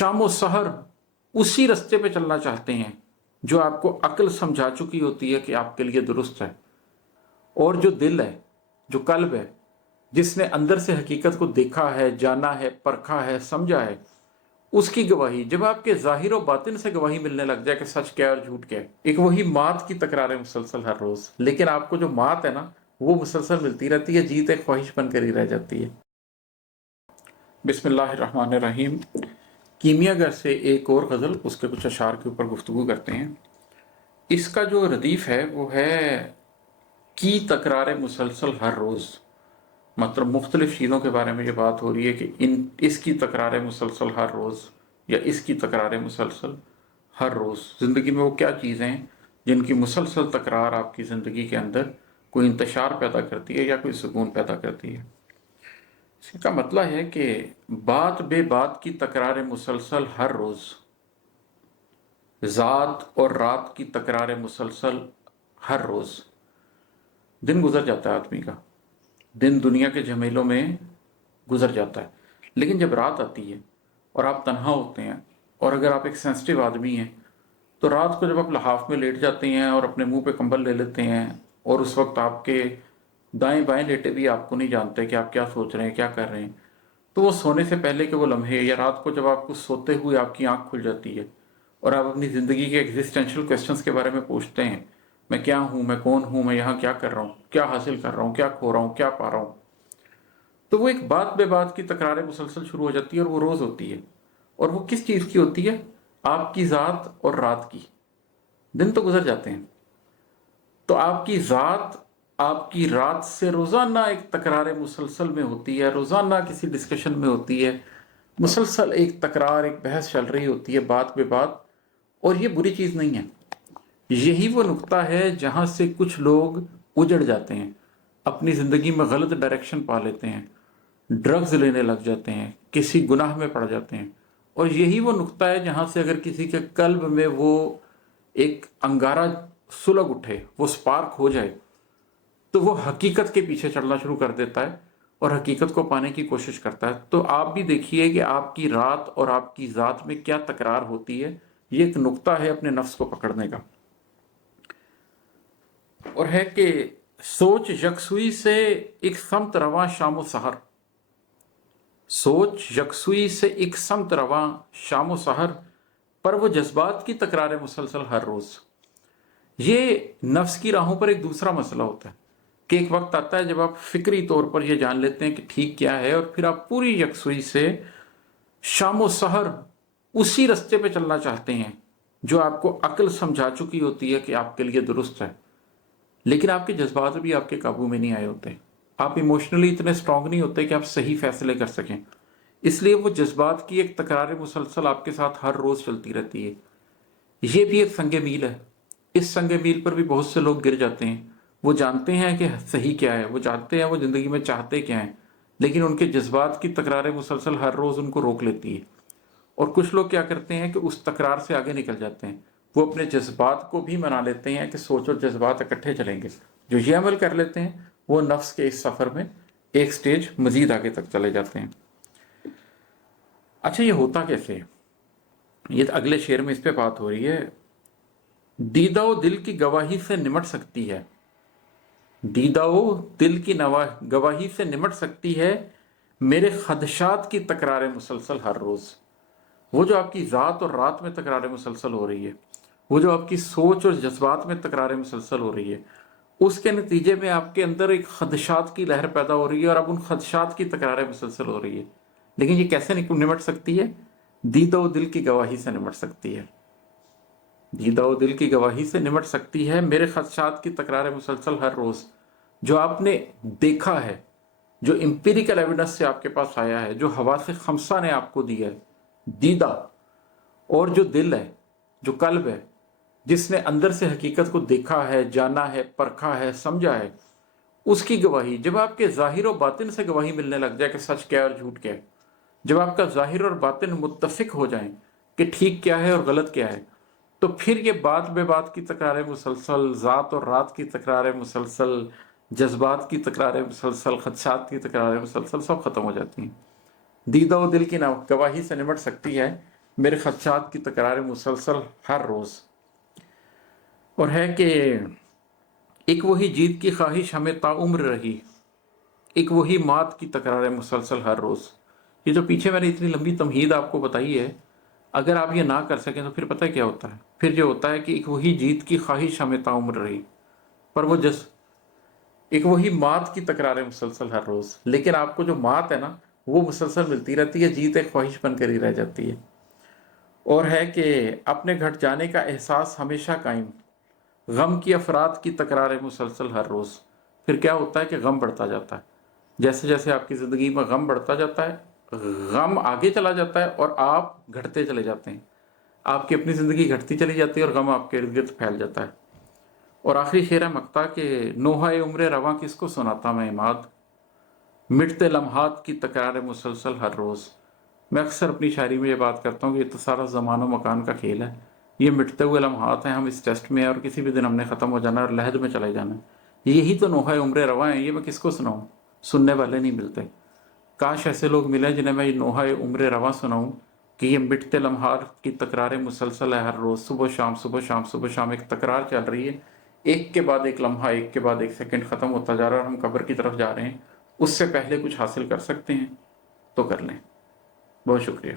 शाम व सहर उसी रास्ते पे चलना चाहते हैं जो आपको अक्ल समझा चुकी होती है कि आपके लिए दुरुस्त है। और जो दिल है, जो कल्ब है, जिसने अंदर से हकीकत को देखा है, जाना है, परखा है, समझा है, उसकी गवाही, जब आपके जाहिर और बातिन से गवाही मिलने लग जाए कि सच क्या है और झूठ क्या है, एक वही मात की तकरार है मुसलसल हर रोज, लेकिन आपको जो मात है ना वो मुसलसल मिलती रहती है, जीत एक ख्वाहिश बनकर ही रह जाती है। बिस्मिल्लाहिर्रहमानिर्रहीम। कीमियागर से एक और गज़ल, उसके कुछ अशार के ऊपर गुफ्तगू करते हैं। इसका जो रदीफ है वो है की तकरार मुसलसल हर रोज़। मतलब मुख्तलिफ चीज़ों के बारे में ये बात हो रही है कि इसकी तकरार मुसलसल हर रोज़ या इसकी तकरार मुसलसल हर रोज़। ज़िंदगी में वो क्या चीज़ें हैं जिनकी मुसलसल तकरार आपकी ज़िंदगी के अंदर कोई इंतशार पैदा करती है या कोई सुकून पैदा करती है। इसका मतलब है कि बात बे बात की तकरार मुसलसल हर रोज़, ज़ात और रात की तकरार मुसलसल हर रोज़। दिन गुजर जाता है आदमी का, दिन दुनिया के झमेलों में गुजर जाता है, लेकिन जब रात आती है और आप तन्हा होते हैं, और अगर आप एक सेंसिटिव आदमी हैं तो रात को जब आप लहाफ में लेट जाते हैं और अपने मुंह पे कंबल ले लेते हैं, और उस वक्त आपके दाएं बाएं लेटे भी आपको नहीं जानते कि आप क्या सोच रहे हैं, क्या कर रहे हैं, तो वो सोने से पहले के वो लम्हे, या रात को जब आपको सोते हुए आपकी आंख खुल जाती है और आप अपनी ज़िंदगी के एग्जिस्टेंशियल क्वेश्चंस के बारे में पूछते हैं, मैं क्या हूँ, मैं कौन हूँ, मैं यहाँ क्या कर रहा हूँ, क्या हासिल कर रहा हूँ, क्या खो रहा हूँ, क्या पा रहा हूँ, तो वो एक बात बे बात की तकरारें मुसलसल शुरू हो जाती है, और वो रोज़ होती है। और वो किस चीज़ की होती है? आपकी ज़ात और रात की। दिन तो गुजर जाते हैं, तो आपकी ज़ात आपकी रात से रोज़ाना एक तकरार मुसलसल में होती है, रोज़ाना किसी डिस्कशन में होती है, मुसलसल एक तकरार, एक बहस चल रही होती है, बात बे बात। और ये बुरी चीज़ नहीं है, यही वो नुक्ता है जहाँ से कुछ लोग उजड़ जाते हैं, अपनी ज़िंदगी में गलत डायरेक्शन पा लेते हैं, ड्रग्स लेने लग जाते हैं, किसी गुनाह में पड़ जाते हैं। और यही वो नुक्ता है जहाँ से अगर किसी के कल्ब में वो एक अंगारा सुलग उठे, वो स्पार्क हो जाए, तो वो हकीकत के पीछे चलना शुरू कर देता है और हकीकत को पाने की कोशिश करता है। तो आप भी देखिए कि आपकी रात और आपकी ज़ात में क्या तकरार होती है। ये एक नुक्ता है अपने नफ्स को पकड़ने का, और है कि सोच यकसुई से एक समत रवां शामो सहर, सोच यकसुई से एक समत रवां शामो सहर, पर वो जज्बात की तकरार मुसलसल हर रोज़। ये नफ्स की राहों पर एक दूसरा मसला होता है कि एक वक्त आता है जब आप फिक्री तौर पर यह जान लेते हैं कि ठीक क्या है, और फिर आप पूरी यकसुई से शामो सहर उसी रास्ते पे चलना चाहते हैं जो आपको अक्ल समझा चुकी होती है कि आपके लिए दुरुस्त है, लेकिन आपके जज्बात भी आपके काबू में नहीं आए होते। आप इमोशनली इतने स्ट्रांग नहीं होते कि आप सही फैसले कर सकें, इसलिए वो जज्बात की एक तकरार मुसलसल आपके साथ हर रोज़ चलती रहती है। ये भी एक संगे मील है, इस संगे मील पर भी बहुत से लोग गिर जाते हैं। वो जानते हैं कि सही क्या है, वो जानते हैं वो ज़िंदगी में चाहते क्या हैं, लेकिन उनके जज्बात की तकरार मुसलसल हर रोज़ उनको रोक लेती है। और कुछ लोग क्या करते हैं कि उस तकरार से आगे निकल जाते हैं, वो अपने जज्बात को भी मना लेते हैं कि सोच और जज्बात इकट्ठे चलेंगे। जो ये अमल कर लेते हैं वो नफ्स के इस सफ़र में एक स्टेज मज़ीद आगे तक चले जाते हैं। अच्छा, ये होता कैसे है? ये अगले शेर में इस पे बात हो रही है। दीदाओ दिल की गवाही से निमट सकती है, दीदाओ दिल की गवाही से निमट सकती है, मेरे खदशात की तकरार मुसलसल हर रोज़। वो जो आपकी ज़ात और रात में तकरार मुसलसल हो रही है, वो जो आपकी सोच और जज्बात में तकरार मुसलसल हो रही है, उसके नतीजे में आपके अंदर एक खदशात की लहर पैदा हो रही है, और अब उन खदशात की तकरार मुसलसल हो रही है। लेकिन ये कैसे निमट सकती है? दीदाओ दिल की गवाही से निमट सकती है, दीदाओ दिल की गवाही से निमट सकती है, मेरे खदशात की तकरार मुसलसल हर रोज़। जो आपने देखा है, जो एम्पिरिकल एविडेंस से आपके पास आया है, जो हवास खमसा ने आपको दिया है, दीदा, और जो दिल है, जो कल्ब है, जिसने अंदर से हकीकत को देखा है, जाना है, परखा है, समझा है, उसकी गवाही, जब आपके जाहिर और बातिन से गवाही मिलने लग जाए कि सच क्या है और झूठ क्या है, जब आपका जाहिर और बातिन मुत्तफिक हो जाएं कि ठीक क्या है और गलत क्या है, तो फिर ये बात बे बात की तकरारें मुसलसल, ज़ात और रात की तकरारें मुसलसल, जज्बात की तकरारें मुसलसल, खदशात की तकरारें मुसलसल, सब खत्म हो जाती हैं। दीदा व दिल की गवाही से निमट सकती है, میرے خدشات کی تکرار مسلسل ہر روز، اور ہے کہ ایک وہی جیت کی خواہش ہمیں تعمر رہی، ایک وہی مات کی تکرار مسلسل ہر روز۔ یہ جو پیچھے میں نے اتنی لمبی تمہید آپ کو بتائی ہے، اگر آپ یہ نہ کر سکیں تو پھر پتہ کیا ہوتا ہے؟ پھر جو ہوتا ہے کہ ایک وہی جیت کی خواہش ہمیں تعمر رہی، پر وہ ایک وہی مات کی تکرار مسلسل ہر روز، لیکن آپ کو جو مات ہے نا وہ مسلسل ملتی رہتی ہے، جیت ایک خواہش بن کر ہی رہ جاتی ہے۔ اور ہے کہ اپنے گھٹ جانے کا احساس ہمیشہ قائم، غم کی افراد کی تکرار مسلسل ہر روز۔ پھر کیا ہوتا ہے کہ غم بڑھتا جاتا ہے، جیسے جیسے آپ کی زندگی میں غم بڑھتا جاتا ہے، غم آگے چلا جاتا ہے اور آپ گھٹتے چلے جاتے ہیں، آپ کی اپنی زندگی گھٹتی چلی جاتی ہے اور غم آپ کے ارد گرد پھیل جاتا ہے۔ اور آخری شعر ہے مقطع کہ نوحہ عمر رواں کس کو سناتا میں عماد، مٹتے لمحات کی تکرار مسلسل ہر روز۔ میں اکثر اپنی شاعری میں یہ بات کرتا ہوں کہ یہ تو سارا زمان و مکان کا کھیل ہے، یہ مٹتے ہوئے لمحات ہیں، ہم اس ٹیسٹ میں ہیں اور کسی بھی دن ہم نے ختم ہو جانا ہے اور لحد میں چلے جانا ہے۔ یہی تو نوحہ عمر رواں ہیں، یہ میں کس کو سناؤں؟ سننے والے نہیں ملتے۔ کاش ایسے لوگ ملیں جنہیں میں یہ نوحہ عمر رواں سناؤں کہ یہ مٹتے لمحات کی تکرار مسلسل ہے ہر روز، صبح شام صبح شام صبح شام ایک تکرار چل رہی ہے، ایک کے بعد ایک لمحہ، ایک کے بعد ایک سیکنڈ ختم ہوتا جا رہا ہے اور ہم قبر کی طرف جا رہے ہیں۔ اس سے پہلے کچھ حاصل کر سکتے ہیں تو کر لیں۔ بہت شکریہ۔